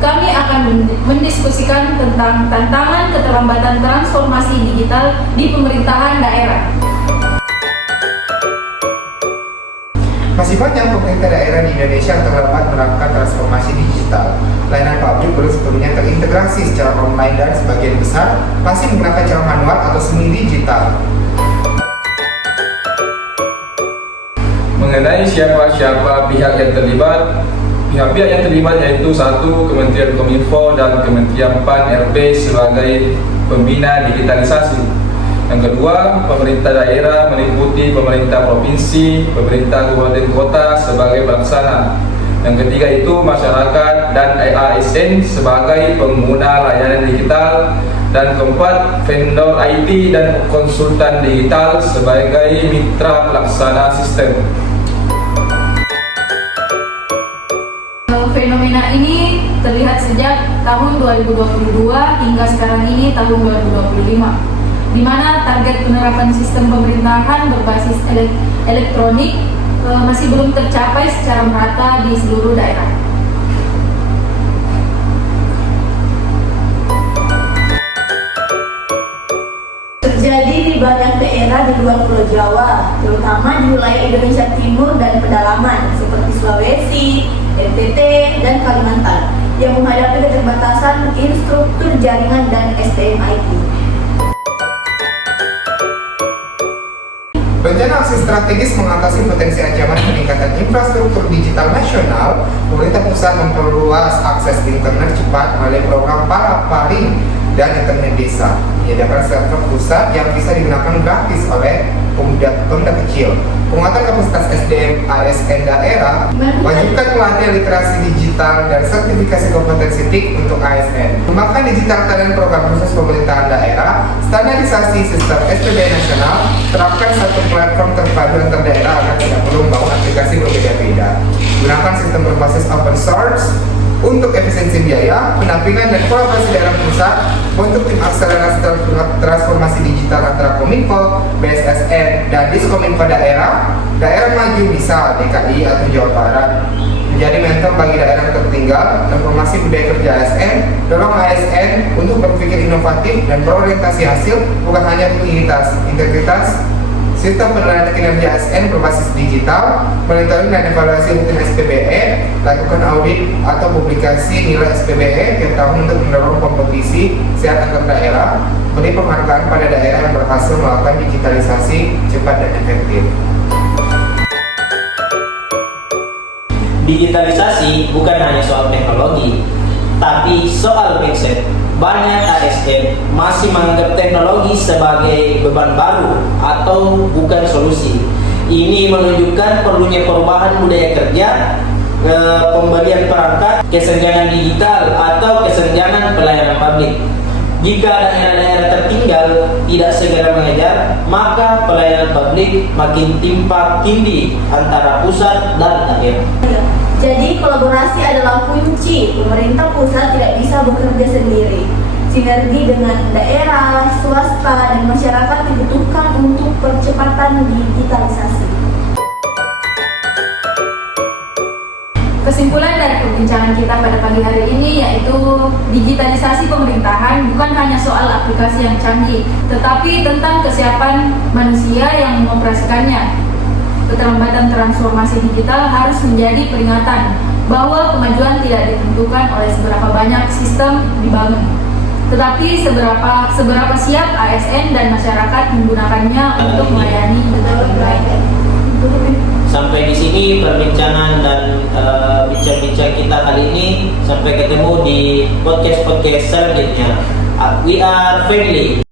kami akan mendiskusikan tentang tantangan keterlambatan transformasi digital di pemerintahan daerah. Masih banyak pemerintah daerah di Indonesia yang terlambat menerapkan transformasi digital. Layanan publik belum sepenuhnya terintegrasi secara online dan sebagian besar masih menggunakan cara manual atau semi digital. Mengenai siapa-siapa pihak yang terlibat, pihak-pihak yang terlibat yaitu 1. Kementerian Kominfo dan Kementerian PAN-RB sebagai pembina digitalisasi. Yang kedua, pemerintah daerah meliputi pemerintah provinsi, pemerintah kabupaten kota sebagai pelaksana. Yang ketiga itu masyarakat dan ASN sebagai pengguna layanan digital. Dan keempat, vendor IT dan konsultan digital sebagai mitra pelaksana sistem. Fenomena ini terlihat sejak tahun 2022 hingga sekarang ini tahun 2025. Di mana target penerapan sistem pemerintahan berbasis elektronik masih belum tercapai secara merata di seluruh daerah. Terjadi di banyak daerah di luar Pulau Jawa, terutama di wilayah Indonesia Timur dan pedalaman seperti Sulawesi, NTT, dan Kalimantan yang menghadapi keterbatasan infrastruktur jaringan dan SDM IT. Rencana aksi strategis mengatasi potensi ancaman peningkatan infrastruktur digital nasional, pemerintah pusat memperluas akses internet cepat melalui program Paraparing dan internet desa, menyediakan server pusat yang bisa digunakan gratis oleh pemuda kecil, penguatan kapasitas SDM ASN daerah, wajibkan pelatihan literasi digital dan sertifikasi kompetensi TIK untuk ASN, kembangkan digital talent program khusus pemerintahan daerah, standarisasi sistem SPBN nasional, terapkan satu platform terpadu antar daerah agar tidak perlu membangun aplikasi berbeda-beda, gunakan sistem berbasis open source untuk efisiensi biaya, pendampingan dan kolaborasi daerah pusat, bentuk tim akselerasi transformasi digital antara Kominfo, BSSN, dan Diskominfo daerah maju bisa DKI atau Jawa Barat, menjadi mentor bagi daerah yang tertinggal, transformasi budaya kerja ASN, dorong ASN untuk berpikir inovatif dan berorientasi hasil, bukan hanya integritas. Sistem penilaian kinerja ASN berbasis digital, monitoring dan evaluasi rutin SPBE, lakukan audit atau publikasi nilai SPBE tiap tahun untuk mendorong kompetisi sehat antar daerah, beri penghargaan pada daerah yang berhasil melakukan digitalisasi cepat dan efektif. Digitalisasi bukan hanya soal teknologi, tapi soal mindset. Banyak ASN masih menganggap teknologi sebagai beban baru atau bukan solusi. Ini menunjukkan perlunya perubahan budaya kerja, pemberian perangkat, kesenjangan digital atau kesenjangan pelayanan publik. Jika daerah-daerah tertinggal tidak segera mengejar, maka pelayanan publik makin timpang tindih antara pusat dan daerah. Jadi kolaborasi adalah kunci. Pemerintah pusat tidak bisa bekerja sendiri. Sinergi dengan daerah, swasta, dan masyarakat dibutuhkan untuk percepatan digitalisasi. Kesimpulan dari perbincangan kita pada pagi hari ini yaitu digitalisasi pemerintahan bukan hanya soal aplikasi yang canggih, tetapi tentang kesiapan manusia yang mengoperasikannya. Keterlambatan transformasi digital harus menjadi peringatan bahwa kemajuan tidak ditentukan oleh seberapa banyak sistem dibangun, tetapi seberapa siap ASN dan masyarakat menggunakannya untuk melayani lebih baik. Sampai di sini perbincangan dan bincang-bincang kita kali ini. Sampai ketemu di podcast selanjutnya. We are family.